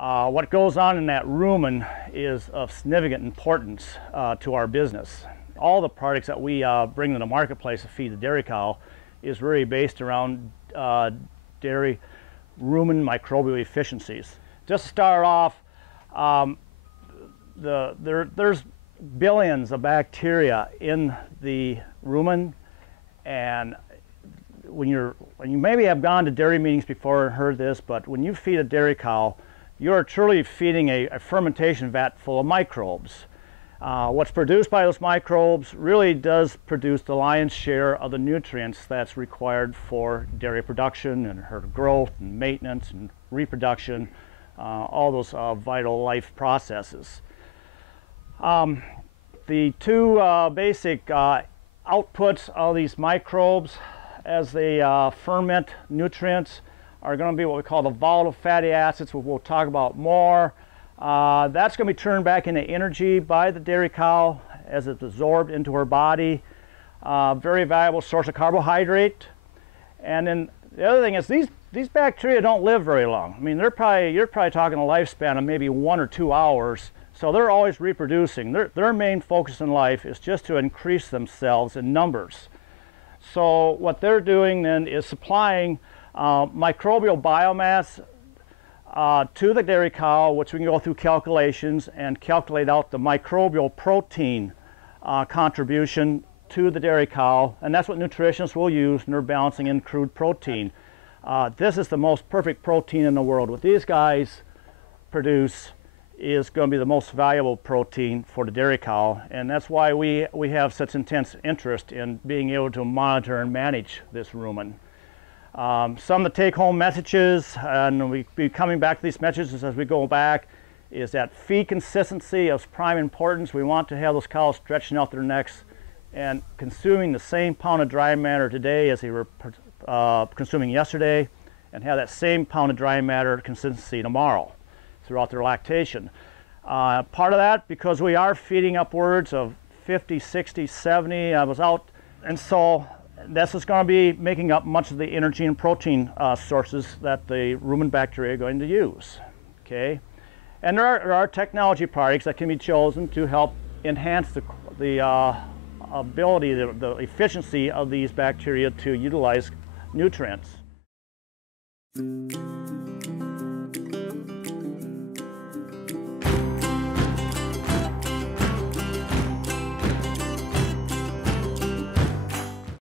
What goes on in that rumen is of significant importance to our business. All the products that we bring to the marketplace to feed the dairy cow is really based around dairy rumen microbial efficiencies. Just to start off, there's billions of bacteria in the rumen, and when you maybe have gone to dairy meetings before and heard this, but when you feed a dairy cow, you're truly feeding a fermentation vat full of microbes. What's produced by those microbes really does produce the lion's share of the nutrients that's required for dairy production and herd growth and maintenance and reproduction, all those vital life processes. The two basic outputs of these microbes as they ferment nutrients are going to be what we call the volatile fatty acids, which we'll talk about more. That's going to be turned back into energy by the dairy cow as it's absorbed into her body. Very valuable source of carbohydrate. And then the other thing is these bacteria don't live very long. I mean, you're probably talking a lifespan of maybe 1 or 2 hours. So they're always reproducing. Their main focus in life is just to increase themselves in numbers. So what they're doing then is supplying microbial biomass to the dairy cow, which we can go through calculations and calculate out the microbial protein contribution to the dairy cow, and that's what nutritionists will use when they're balancing in crude protein. This is the most perfect protein in the world. What these guys produce is going to be the most valuable protein for the dairy cow, and that's why we have such intense interest in being able to monitor and manage this rumen. Some of the take-home messages, and we'll be coming back to these messages as we go back, is that feed consistency is prime importance. We want to have those cows stretching out their necks and consuming the same pound of dry matter today as they were consuming yesterday, and have that same pound of dry matter consistency tomorrow throughout their lactation. Part of that, because we are feeding upwards of 50, 60, 70, I was out, and so this is going to be making up much of the energy and protein sources that the rumen bacteria are going to use. Okay, and there are technology products that can be chosen to help enhance the ability, the efficiency of these bacteria to utilize nutrients.